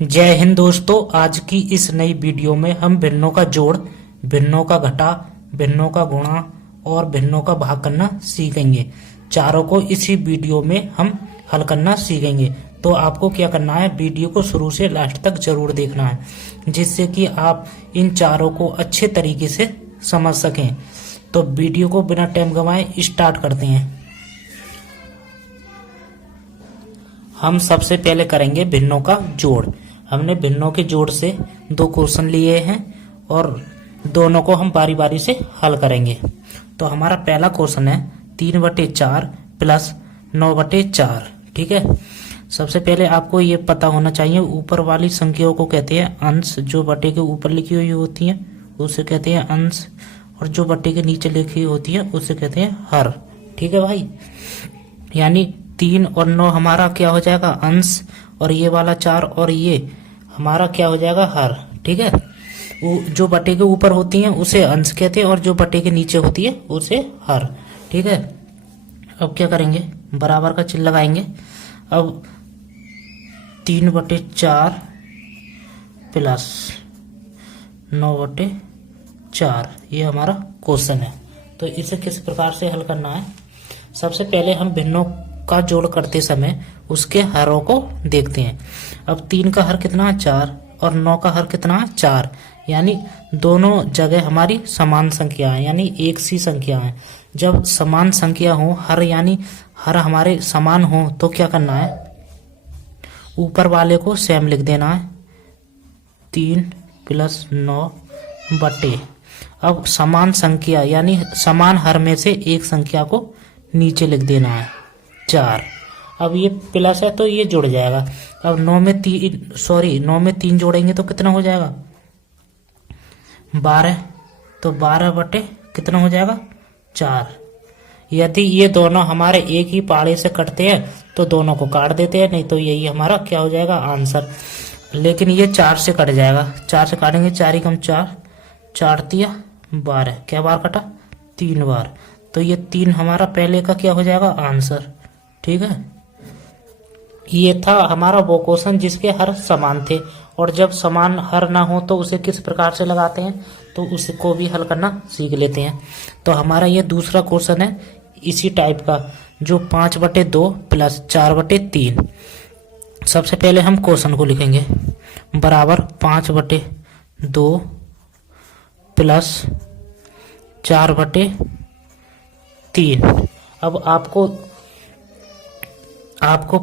जय हिंद दोस्तों। आज की इस नई वीडियो में हम भिन्नों का जोड़, भिन्नों का घटा, भिन्नों का गुणा और भिन्नों का भाग करना सीखेंगे। चारों को इसी वीडियो में हम हल करना सीखेंगे। तो आपको क्या करना है, वीडियो को शुरू से लास्ट तक जरूर देखना है, जिससे कि आप इन चारों को अच्छे तरीके से समझ सकें। तो वीडियो को बिना टाइम गंवाए स्टार्ट करते हैं। हम सबसे पहले करेंगे भिन्नों का जोड़। हमने भिन्नों के जोड़ से दो क्वेश्चन लिए हैं और दोनों को हम बारी बारी से हल करेंगे। तो हमारा पहला क्वेश्चन है 3/4 प्लस 9/4। ठीक है, सबसे पहले आपको ये पता होना चाहिए, ऊपर वाली संख्याओं को कहते हैं अंश। जो बटे के ऊपर लिखी हुई होती है उसे कहते हैं अंश, और जो बटे के नीचे लिखी होती है उसे कहते हैं हर। ठीक है भाई, यानी 3 और 9 हमारा क्या हो जाएगा, अंश, और ये वाला 4 और ये हमारा क्या हो जाएगा, हर। ठीक है, जो बटे के ऊपर होती है उसे अंश कहते हैं और जो बटे के नीचे होती है उसे हर। ठीक है, अब क्या करेंगे, बराबर का चिन्ह लगाएंगे। अब 3/4 प्लस 9/4 ये हमारा क्वेश्चन है। तो इसे किस प्रकार से हल करना है, सबसे पहले हम भिन्नों का जोड़ करते समय उसके हरों को देखते हैं। अब 3 का हर कितना, 4, और 9 का हर कितना, 4। यानी दोनों जगह हमारी समान संख्या है, यानी एक सी संख्या है। जब समान संख्या हो, हर यानी हर हमारे समान हो, तो क्या करना है, ऊपर वाले को सेम लिख देना है, 3 + 9 बटे। अब समान संख्या यानी समान हर में से एक संख्या को नीचे लिख देना है, 4। अब ये प्लस है तो ये जुड़ जाएगा। अब 9 में 3 जोड़ेंगे तो कितना हो जाएगा, 12। तो 12 बटे कितना हो जाएगा, 4। यदि ये दोनों हमारे एक ही पाड़े से कटते हैं तो दोनों को काट देते हैं, नहीं तो यही हमारा क्या हो जाएगा, आंसर। लेकिन ये 4 से कट जाएगा, 4 से काटेंगे, 4 × 4, 4 × 3 = 12। क्या बार कटा, 3 बार। तो ये 3 हमारा पहले का क्या हो जाएगा, आंसर। ठीक है, ये था हमारा वो क्वेश्चन जिसके हर समान थे। और जब समान हर ना हो तो उसे किस प्रकार से लगाते हैं, तो उसको भी हल करना सीख लेते हैं। तो हमारा ये दूसरा क्वेश्चन है इसी टाइप का, जो 5/2 प्लस 4/3। सबसे पहले हम क्वेश्चन को लिखेंगे, बराबर 5/2 प्लस 4/3। अब आपको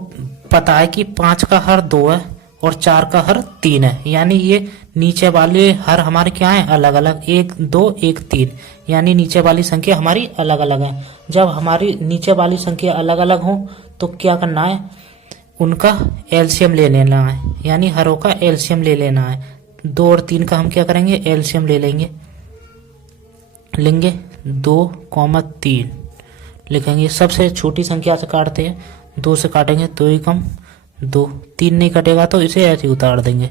पता है कि 5 का हर 2 है और 4 का हर 3 है, यानी ये नीचे वाले हर हमारे क्या है, अलग अलग, 1 2 1 3, यानी नीचे वाली संख्या हमारी अलग अलग है। जब हमारी नीचे वाली संख्या अलग अलग हो तो क्या करना है, उनका एलसीएम ले लेना है, यानी हरों का एलसीएम ले लेना है। 2 और 3 का हम क्या करेंगे, एलसीएम ले लेंगे 2, 3 लिखेंगे। सबसे छोटी संख्या से काटते हैं, 2 से काटेंगे, 2 × 2, 3 नहीं कटेगा तो इसे ऐसे उतार देंगे।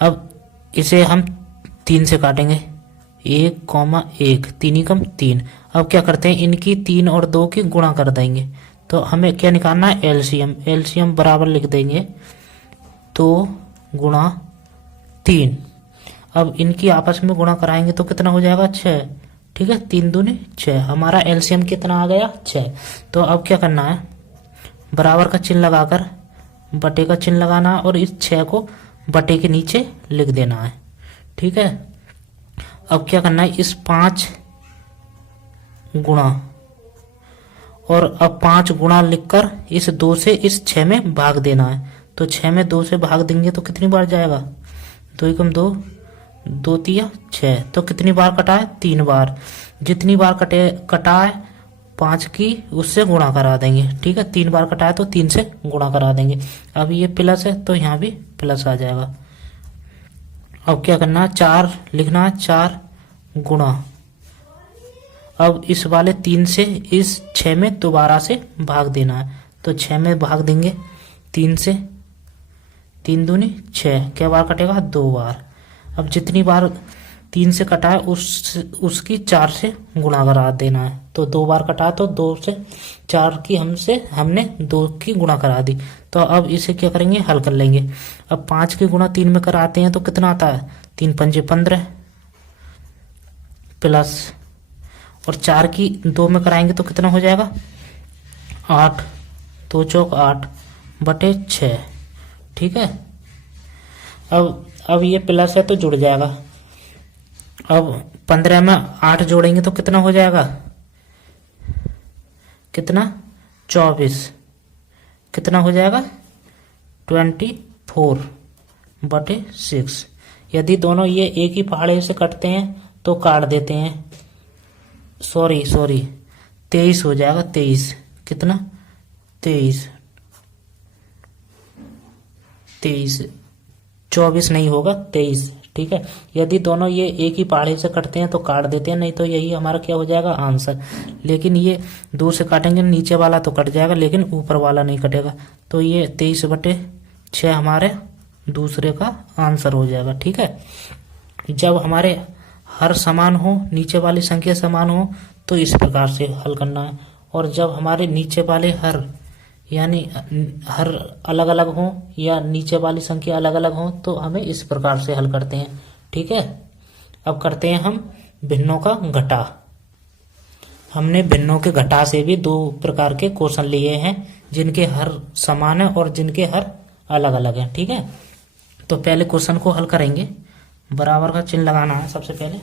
अब इसे हम 3 से काटेंगे, 1, 1, 3 × 3। अब क्या करते हैं, इनकी 3 और 2 की गुणा कर देंगे। तो हमें क्या निकालना है, एलसीएम। एलसीएम बराबर लिख देंगे 2 × 3। अब इनकी आपस में गुणा कराएंगे तो कितना हो जाएगा, 6। ठीक है, 3 दूनी 6, हमारा एलसीएम कितना आ गया, 6। तो अब क्या करना है, बराबर का चिन्ह लगाकर बटे का चिन्ह लगाना है और इस 6 को बटे के नीचे लिख देना है। ठीक है, अब क्या करना है, इस 5 गुणा, और अब 5 गुणा लिखकर इस 2 से इस 6 में भाग देना है। तो 6 में 2 से भाग देंगे तो कितनी बार जाएगा, 2 × 2, 2 × 3 = 6। तो कितनी बार कटा है, 3 बार। जितनी बार कटा है 5 की उससे गुणा करा देंगे। ठीक है, 3 बार कटा है तो 3 से गुणा करा देंगे। अब ये प्लस है तो यहाँ भी प्लस आ जाएगा। अब क्या करना है, 4 लिखना है, 4 गुणा। अब इस वाले 3 से इस 6 में दोबारा से भाग देना है। तो 6 में भाग देंगे 3 से, 3 दूनी 6। क्या बार कटेगा, 2 बार। अब जितनी बार 3 से कटा है उसकी 4 से गुणा करा देना है। तो 2 बार कटा तो 2 से 4 की हमने 2 की गुणा करा दी। तो अब इसे क्या करेंगे, हल कर लेंगे। अब 5 की गुणा 3 में कराते हैं तो कितना आता है, 3 पंजे 15 प्लस, और 4 की 2 में कराएंगे तो कितना हो जाएगा, 8, 2 चौक 8 बटे 6। ठीक है, अब ये प्लस है तो जुड़ जाएगा। अब 15 में 8 जोड़ेंगे तो कितना हो जाएगा, कितना, 24, कितना हो जाएगा, 24 बटे 6। यदि दोनों ये एक ही पहाड़े से कटते हैं तो काट देते हैं, सॉरी 23 हो जाएगा, 23, कितना, 23, 24 नहीं होगा, 23। ठीक है, यदि दोनों ये एक ही पहाड़े से कटते हैं तो काट देते हैं, नहीं तो यही हमारा क्या हो जाएगा, आंसर। लेकिन ये 2 से काटेंगे, नीचे वाला तो कट जाएगा लेकिन ऊपर वाला नहीं कटेगा। तो ये 23 बटे 6 हमारे दूसरे का आंसर हो जाएगा। ठीक है, जब हमारे हर समान हो, नीचे वाली संख्या समान हो तो इस प्रकार से हल करना है, और जब हमारे नीचे वाले हर यानी हर अलग अलग हो या नीचे वाली संख्या अलग अलग हो तो हमें इस प्रकार से हल करते हैं। ठीक है, अब करते हैं हम भिन्नों का घटा। हमने भिन्नों के घटा से भी 2 प्रकार के क्वेश्चन लिए हैं, जिनके हर समान है और जिनके हर अलग अलग है। ठीक है, तो पहले क्वेश्चन को हल करेंगे, बराबर का चिन्ह लगाना है। सबसे पहले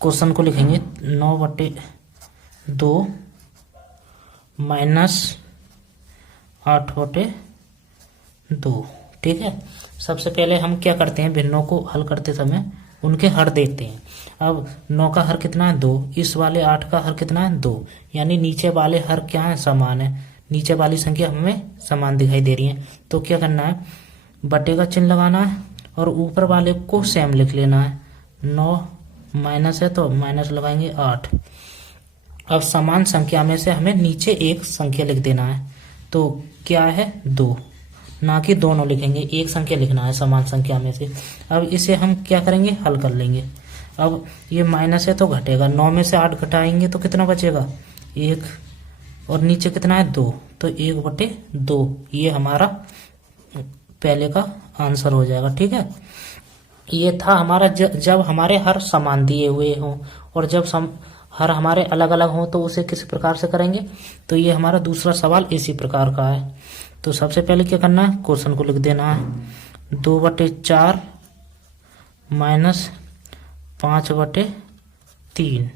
क्वेश्चन को लिखेंगे 9/2 माइनस 8/2। ठीक है, सबसे पहले हम क्या करते हैं, भिन्नों को हल करते समय उनके हर देखते हैं। अब 9 का हर कितना है, 2, इस वाले 8 का हर कितना है, 2, यानी नीचे वाले हर क्या है, समान है, नीचे वाली संख्या हमें समान दिखाई दे रही है। तो क्या करना है, बटे का चिन्ह लगाना है और ऊपर वाले को सेम लिख लेना है। 9 माइनस है तो माइनस लगाएंगे 8। अब समान संख्या में से हमें नीचे एक संख्या लिख देना है, तो क्या है, 2, ना कि दोनों लिखेंगे, एक संख्या लिखना है समान संख्या में से। अब इसे हम क्या करेंगे, हल कर लेंगे। अब ये माइनस है तो घटेगा, 9 में से 8 घटाएंगे तो कितना बचेगा, 1, और नीचे कितना है, 2, तो 1/2 ये हमारा पहले का आंसर हो जाएगा। ठीक है, ये था हमारा जब हमारे हर समान दिए हुए हों, और जब हर हमारे अलग अलग हों तो उसे किस प्रकार से करेंगे। तो ये हमारा दूसरा सवाल इसी प्रकार का है। तो सबसे पहले क्या करना है, क्वेश्चन को लिख देना है, 2/4 माइनस 5/3।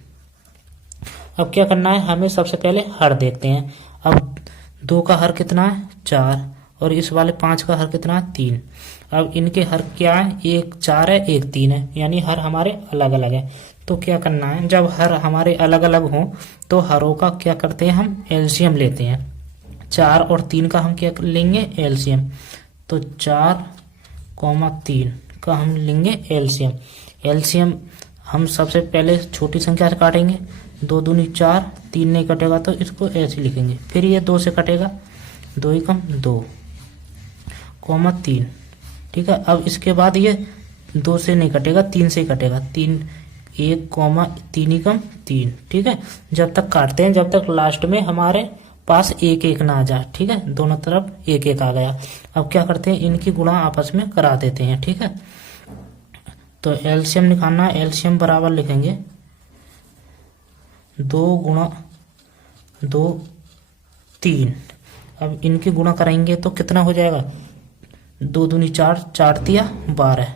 अब क्या करना है, हमें सबसे पहले हर देखते हैं। अब 2 का हर कितना है, 4, और इस वाले 5 का हर कितना है, 3। अब इनके हर क्या है, एक 4 है, एक 3 है, यानी हर हमारे अलग अलग है। तो क्या करना है, जब हर हमारे अलग अलग हों तो हरों का क्या करते हैं, हम एलसीएम लेते हैं। 4 और 3 का हम क्या लेंगे, एलसीएम। तो 4, 3 का हम लेंगे एलसीएम। एलसीएम हम सबसे पहले छोटी संख्या से काटेंगे, 2 दूनी 4, 3 नहीं कटेगा तो इसको ऐसे लिखेंगे। फिर ये 2 से कटेगा, 2 ही कम 2, 3। ठीक है, अब इसके बाद ये 2 से नहीं कटेगा, 3 से ही कटेगा, 3, 1, 3 ही कम 3। ठीक है, जब तक काटते हैं जब तक लास्ट में हमारे पास 1 ना आ जाए। ठीक है, दोनों तरफ 1 आ गया। अब क्या करते हैं, इनकी गुणा आपस में करा देते हैं। ठीक है, तो एलसीएम निकालना, एलसीएम बराबर लिखेंगे 2 गुणा 2, 3। अब इनकी गुणा करेंगे तो कितना हो जाएगा, 2 दूनी 4, 4 तिया 12,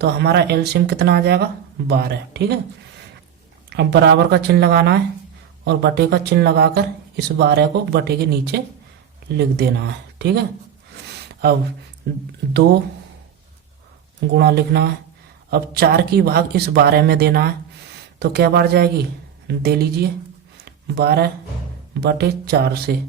तो हमारा एलसीएम कितना आ जाएगा, 12। ठीक है, अब बराबर का चिन्ह लगाना है और बटे का चिन्ह लगाकर इस 12 को बटे के नीचे लिख देना है। ठीक है, अब 2 गुणा लिखना है। अब 4 की भाग इस 12 में देना है, तो क्या बार जाएगी, दे लीजिए 12/4 से,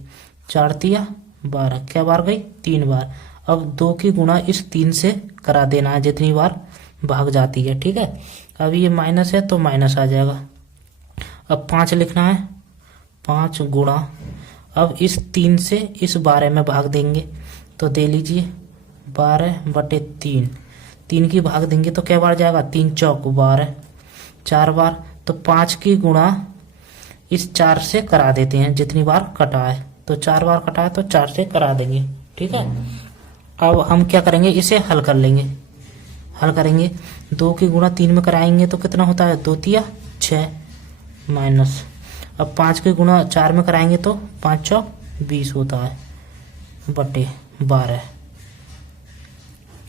4 तिया 12, क्या बार गई, 3 बार। अब 2 की गुणा इस 3 से करा देना है जितनी बार भाग जाती है। ठीक है, अब ये माइनस है तो माइनस आ जाएगा। अब 5 लिखना है, 5 गुणा, अब इस 3 से इस 12 में भाग देंगे तो दे लीजिए 12/3, 3 की भाग देंगे तो क्या बार जाएगा, 3 चौक 12, 4 बार। तो 5 की गुणा इस 4 से करा देते हैं, जितनी बार कटा है। तो 4 बार कटा है तो 4 से करा देंगे, ठीक है। अब हम क्या करेंगे, इसे हल कर लेंगे। हल करेंगे 2 की गुणा 3 में कराएंगे तो कितना होता है, 2 तिया 6 माइनस। अब 5 की गुणा 4 में कराएंगे तो 5 चौक 20 होता है बटे 12।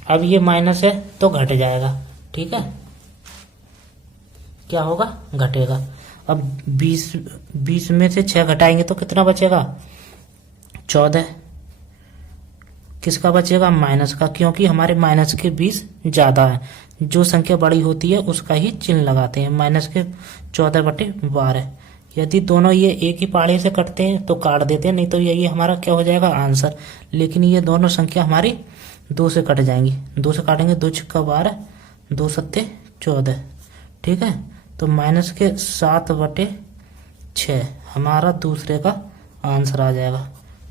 अब ये माइनस है तो घट जाएगा, ठीक है। क्या होगा, घटेगा। अब 20 में से 6 घटाएंगे तो कितना बचेगा, 14। किसका बचेगा, माइनस का, क्योंकि हमारे माइनस के 20 ज्यादा है। जो संख्या बड़ी होती है उसका ही चिन्ह लगाते हैं। माइनस के 14 बटे 12। यदि दोनों ये एक ही पाड़े से कटते हैं तो काट देते हैं, नहीं तो यही हमारा क्या हो जाएगा, आंसर। लेकिन ये दोनों संख्या हमारी 2 से कट जाएंगी। 2 से काटेंगे, 2 छक्का 12, 2 सत्ते 14, ठीक है। तो माइनस के 7 बटे 6 हमारा दूसरे का आंसर आ जाएगा,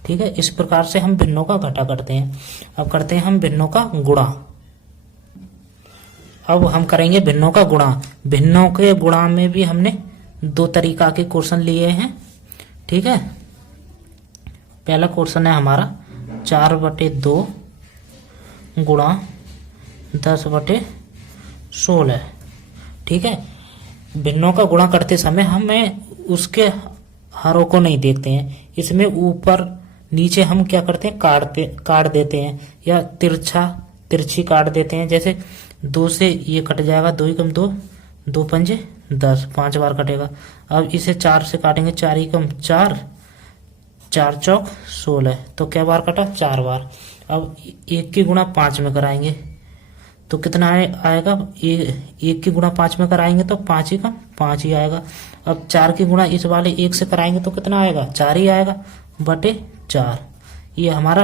ठीक है। इस प्रकार से हम भिन्नों का घटा करते हैं। अब करते हैं हम भिन्नों का गुणा। अब हम करेंगे भिन्नों का गुणा। भिन्नों के गुणा में भी हमने 2 तरीका के क्वेश्चन लिए हैं, ठीक है। पहला क्वेश्चन है हमारा 4 बटे 2 गुणा 10 बटे 16, ठीक है। भिन्नों का गुणा करते समय हमें उसके हरों को नहीं देखते हैं। इसमें ऊपर नीचे हम क्या करते हैं, काट देते हैं, या तिरछी काट देते हैं। जैसे 2 से ये कट जाएगा, 2 एकम 2, 2 पंजे 10, 5 बार कटेगा। अब इसे 4 से काटेंगे, 4 एकम 4, 4 चौक 16, तो क्या बार कटा, 4 बार। अब 1 की गुणा 5 में कराएंगे तो कितना आएगा, 1 की गुणा 5 में कराएंगे तो 5 एकम 5 ही आएगा। अब 4 की गुणा इस वाले 1 से कराएंगे तो कितना आएगा, 4 ही आएगा बटे 4। ये हमारा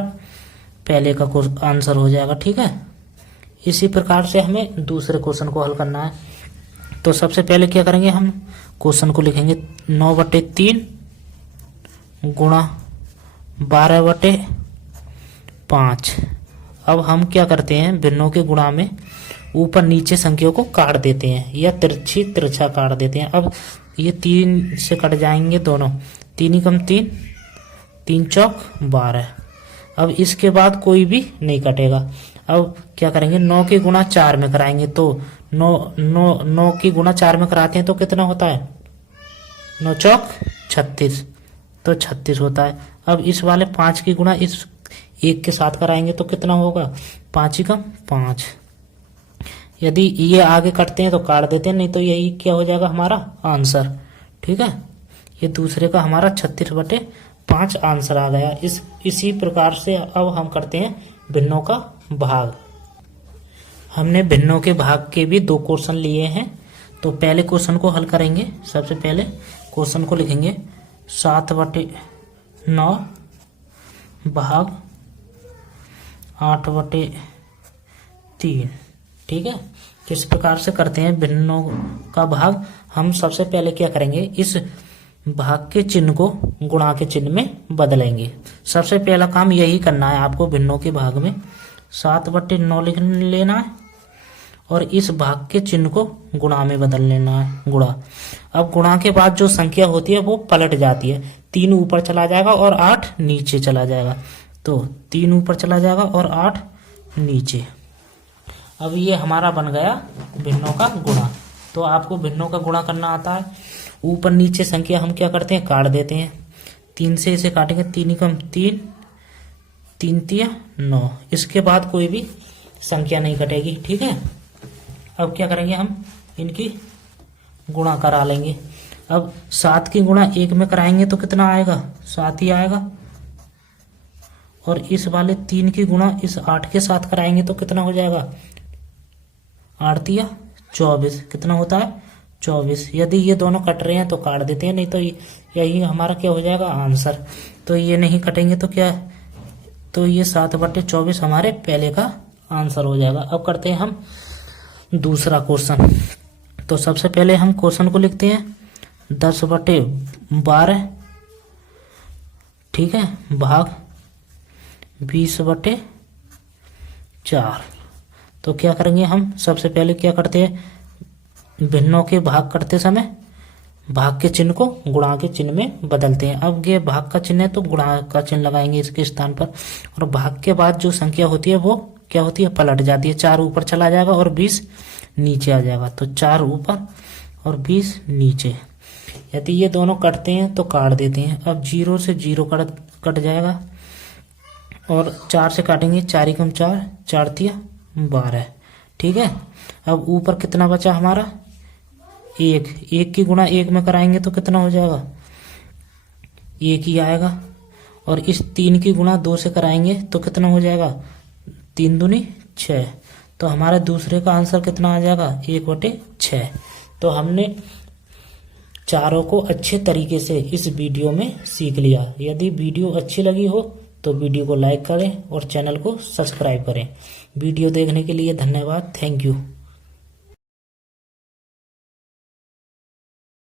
पहले का आंसर हो जाएगा, ठीक है। इसी प्रकार से हमें दूसरे क्वेश्चन को हल करना है। तो सबसे पहले क्या करेंगे, हम क्वेश्चन को लिखेंगे 9 बटे 3 गुणा 12 बटे 5। अब हम क्या करते हैं, भिन्नों के गुणा में ऊपर नीचे संख्याओं को काट देते हैं, या तिरछा काट देते हैं। अब ये 3 से कट जाएंगे दोनों, 3 एकम 3, 3 चौक 12। अब इसके बाद कोई भी नहीं कटेगा। अब क्या करेंगे, 9 की गुणा 4 में कराएंगे तो 9 की गुणा 4 में कराते हैं तो कितना होता है, 9 चौक 36, तो 36 होता है। अब इस वाले 5 की गुणा इस 1 के साथ कराएंगे तो कितना होगा, 5 एकम 5। यदि ये आगे कटते हैं तो काट देते हैं, नहीं तो यही क्या हो जाएगा हमारा आंसर, ठीक है। ये दूसरे का हमारा 36 बटे 5 आंसर आ गया। इसी प्रकार से अब हम करते हैं भिन्नों का भाग। हमने भिन्नों के भाग के भी 2 क्वेश्चन लिए हैं। तो पहले क्वेश्चन को हल करेंगे। सबसे पहले क्वेश्चन को लिखेंगे 7 बटे 9 भाग 8 बटे 3, ठीक है। किस प्रकार से करते हैं भिन्नों का भाग। हम सबसे पहले क्या करेंगे, इस भाग के चिन्ह को गुणा के चिन्ह में बदलेंगे। सबसे पहला काम यही करना है आपको भिन्नों के भाग में। 7 बटे 9 लिख लेना है और इस भाग के चिन्ह को गुणा में बदल लेना है, गुणा। अब गुणा के बाद जो संख्या होती है वो पलट जाती है, 3 ऊपर चला जाएगा और 8 नीचे चला जाएगा। तो 3 ऊपर चला जाएगा और 8 नीचे। अब ये हमारा बन गया भिन्नों का गुणा। तो आपको भिन्नों का गुणा करना आता है। ऊपर नीचे संख्या हम क्या करते हैं, काट देते हैं। 3 से इसे काटेंगे, 3 एकम 3, 3 तिया 9। इसके बाद कोई भी संख्या नहीं कटेगी, ठीक है। अब क्या करेंगे, हम इनकी गुणा करा लेंगे। अब 7 की गुणा 1 में कराएंगे तो कितना आएगा, 7 ही आएगा। और इस वाले 3 की गुणा इस 8 के साथ कराएंगे तो कितना हो जाएगा, 8 तिया 24। कितना होता है, 24। यदि ये दोनों कट रहे हैं तो काट देते हैं, नहीं तो यही हमारा क्या हो जाएगा, आंसर। तो ये नहीं कटेंगे तो क्या, तो ये 7 बटे 24 हमारे पहले का आंसर हो जाएगा। अब करते हैं हम दूसरा क्वेश्चन। तो सबसे पहले हम क्वेश्चन को लिखते हैं 10 बटे 12, ठीक है, भाग 20 बटे 4। तो क्या करेंगे हम, सबसे पहले क्या करते हैं, भिन्नों के भाग करते समय भाग के चिन्ह को गुणा के चिन्ह में बदलते हैं। अब ये भाग का चिन्ह है तो गुणा का चिन्ह लगाएंगे इसके स्थान पर, और भाग के बाद जो संख्या होती है वो क्या होती है, पलट जाती है। 4 ऊपर चला जाएगा और 20 नीचे आ जाएगा। तो 4 ऊपर और 20 नीचे। यदि ये दोनों कटते हैं तो काट देते हैं। अब 0 से 0 कट जाएगा और 4 से काटेंगे, 4 एकम 4, 4 तिया 12। ठीक है। अब ऊपर कितना बचा हमारा, 1। 1 की गुणा 1 में कराएंगे तो कितना हो जाएगा, 1 ही आएगा। और इस 3 की गुणा 2 से कराएंगे तो कितना हो जाएगा, 3 दूनी 6। तो हमारा दूसरे का आंसर कितना आ जाएगा, 1/6। तो हमने चारों को अच्छे तरीके से इस वीडियो में सीख लिया। यदि वीडियो अच्छी लगी हो तो वीडियो को लाइक करें और चैनल को सब्सक्राइब करें। वीडियो देखने के लिए धन्यवाद। Thank you.